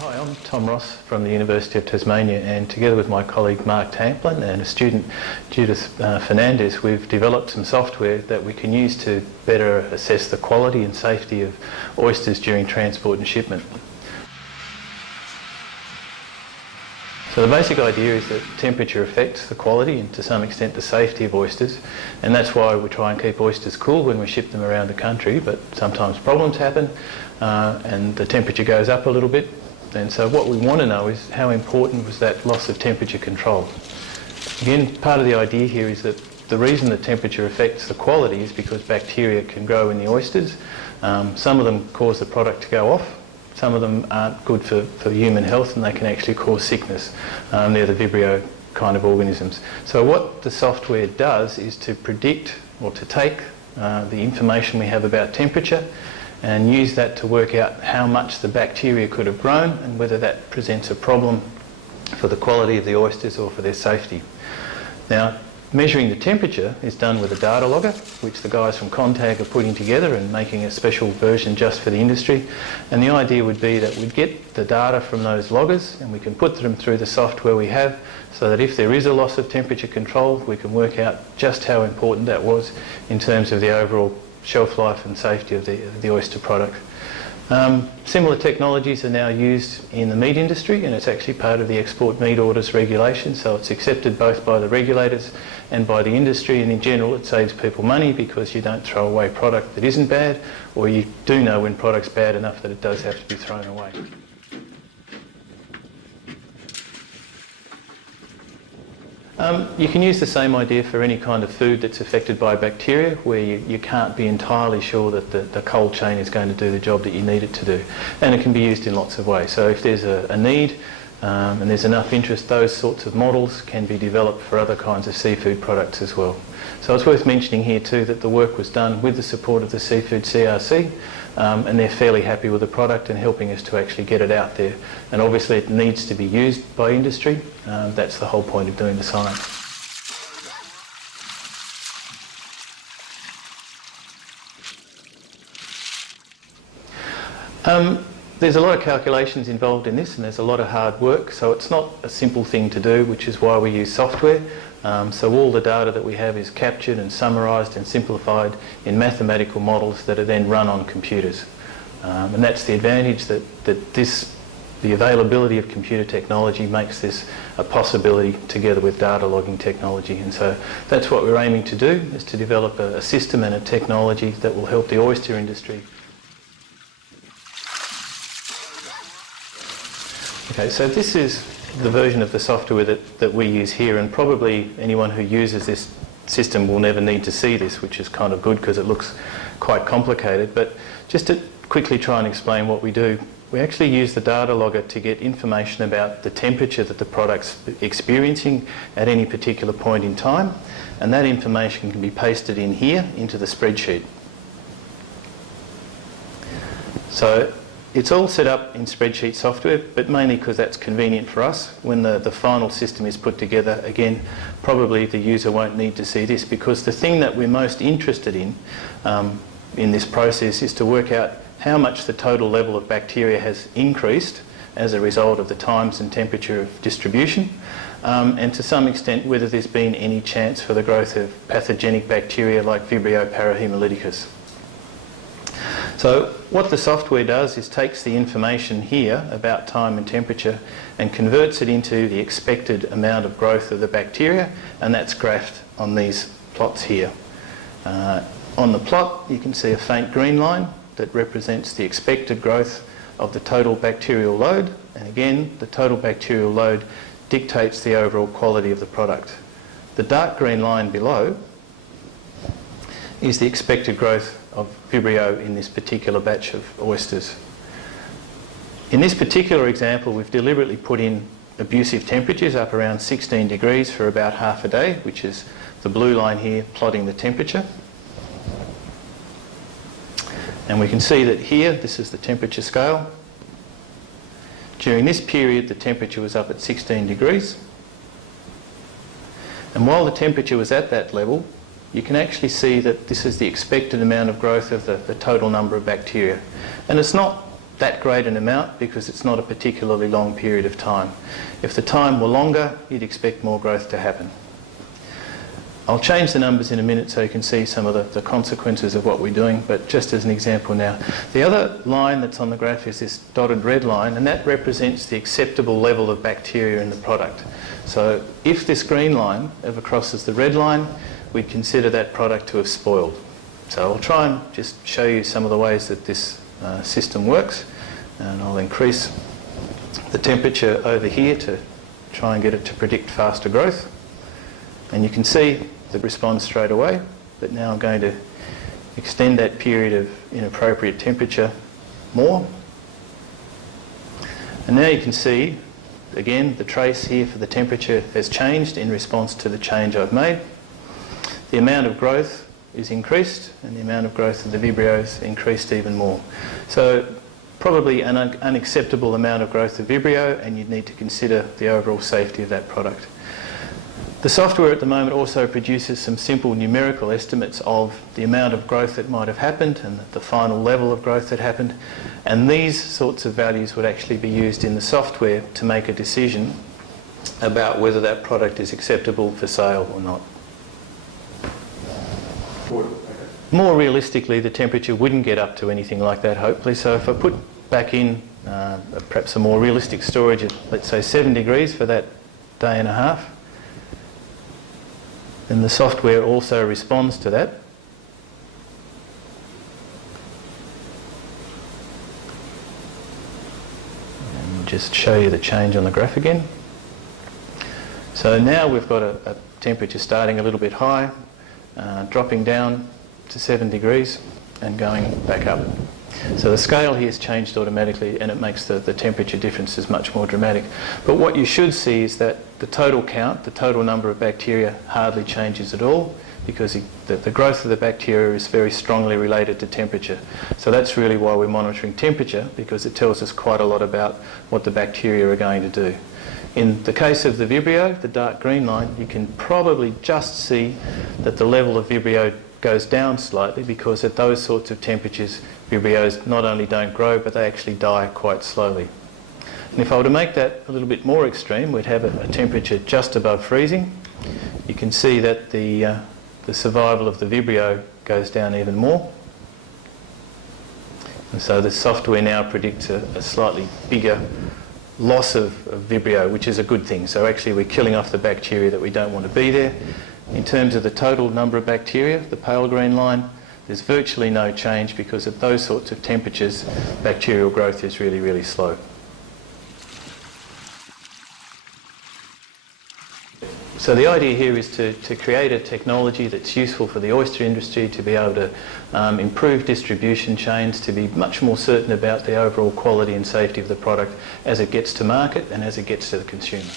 Hi, I'm Tom Ross from the University of Tasmania, and together with my colleague Mark Tamplin and a student, Judith Fernandez, we've developed some software that we can use to better assess the quality and safety of oysters during transport and shipment. So the basic idea is that temperature affects the quality and to some extent the safety of oysters, and that's why we try and keep oysters cool when we ship them around the country, but sometimes problems happen and the temperature goes up a little bit. And so what we want to know is how important was that loss of temperature control. Again, part of the idea here is that the reason that temperature affects the quality is because bacteria can grow in the oysters. Some of them cause the product to go off. Some of them aren't good for human health, and they can actually cause sickness. They're the Vibrio kind of organisms. So what the software does is to predict or to take the information we have about temperature and use that to work out how much the bacteria could have grown and whether that presents a problem for the quality of the oysters or for their safety. Now, measuring the temperature is done with a data logger, which the guys from ConTag are putting together and making a special version just for the industry. And the idea would be that we'd get the data from those loggers and we can put them through the software we have so that if there is a loss of temperature control, we can work out just how important that was in terms of the overall shelf life and safety of the oyster product. Similar technologies are now used in the meat industry, and it's actually part of the export meat orders regulation, so it's accepted both by the regulators and by the industry, and in general it saves people money because you don't throw away product that isn't bad, or you do know when product's bad enough that it does have to be thrown away. You can use the same idea for any kind of food that's affected by bacteria where you can't be entirely sure that the cold chain is going to do the job that you need it to do. And it can be used in lots of ways. So if there's a need and there's enough interest, those sorts of models can be developed for other kinds of seafood products as well. So it's worth mentioning here too that the work was done with the support of the Seafood CRC, and they're fairly happy with the product and helping us to actually get it out there. And obviously it needs to be used by industry. That's the whole point of doing the science. There's a lot of calculations involved in this, and there's a lot of hard work, so it's not a simple thing to do, which is why we use software. So all the data that we have is captured and summarised and simplified in mathematical models that are then run on computers. And that's the advantage that the availability of computer technology makes this a possibility together with data logging technology. And so that's what we're aiming to do, is to develop a system and a technology that will help the oyster industry. Okay, so this is the version of the software that we use here, and probably anyone who uses this system will never need to see this, which is kind of good because it looks quite complicated. But just to quickly try and explain what we do, we actually use the data logger to get information about the temperature that the product's experiencing at any particular point in time, and that information can be pasted in here into the spreadsheet. So it's all set up in spreadsheet software, but mainly because that's convenient for us. When the final system is put together, again, probably the user won't need to see this, because the thing that we're most interested in this process is to work out how much the total level of bacteria has increased as a result of the times and temperature of distribution, and to some extent whether there's been any chance for the growth of pathogenic bacteria like Vibrio parahemolyticus. So what the software does is takes the information here about time and temperature and converts it into the expected amount of growth of the bacteria, and that's graphed on these plots here. On the plot you can see a faint green line that represents the expected growth of the total bacterial load, and again the total bacterial load dictates the overall quality of the product. The dark green line below is the expected growth of Vibrio in this particular batch of oysters. In this particular example, we've deliberately put in abusive temperatures up around 16 degrees for about half a day, which is the blue line here plotting the temperature. And we can see that here, this is the temperature scale. During this period, the temperature was up at 16 degrees. And while the temperature was at that level, you can actually see that this is the expected amount of growth of the total number of bacteria. And it's not that great an amount because it's not a particularly long period of time. If the time were longer, you'd expect more growth to happen. I'll change the numbers in a minute so you can see some of the consequences of what we're doing, but just as an example now. The other line that's on the graph is this dotted red line, and that represents the acceptable level of bacteria in the product. So if this green line ever crosses the red line, we'd consider that product to have spoiled. So I'll try and just show you some of the ways that this system works, and I'll increase the temperature over here to try and get it to predict faster growth. And you can see that responds straight away, but now I'm going to extend that period of inappropriate temperature more. And now you can see, again, the trace here for the temperature has changed in response to the change I've made. The amount of growth is increased, and the amount of growth of the Vibrio is increased even more. So probably an unacceptable amount of growth of Vibrio, and you'd need to consider the overall safety of that product. The software at the moment also produces some simple numerical estimates of the amount of growth that might have happened and the final level of growth that happened, and these sorts of values would actually be used in the software to make a decision about whether that product is acceptable for sale or not. More realistically, the temperature wouldn't get up to anything like that, hopefully. So if I put back in perhaps a more realistic storage at, let's say, 7 degrees for that day and a half, then the software also responds to that. And we'll just show you the change on the graph again. So now we've got a temperature starting a little bit high, dropping down to 7 degrees and going back up. So the scale here has changed automatically, and it makes the temperature differences much more dramatic. But what you should see is that the total count, the total number of bacteria, hardly changes at all, because the growth of the bacteria is very strongly related to temperature. So that's really why we're monitoring temperature, because it tells us quite a lot about what the bacteria are going to do. In the case of the Vibrio, the dark green line, you can probably just see that the level of Vibrio goes down slightly, because at those sorts of temperatures, Vibrios not only don't grow, but they actually die quite slowly. And if I were to make that a little bit more extreme, we'd have a temperature just above freezing. You can see that the survival of the Vibrio goes down even more. And so the software now predicts a slightly bigger loss of Vibrio, which is a good thing. So actually we're killing off the bacteria that we don't want to be there. In terms of the total number of bacteria, the pale green line, there's virtually no change, because at those sorts of temperatures, bacterial growth is really, really slow. So the idea here is to create a technology that's useful for the oyster industry, to be able to improve distribution chains, to be much more certain about the overall quality and safety of the product as it gets to market and as it gets to the consumer.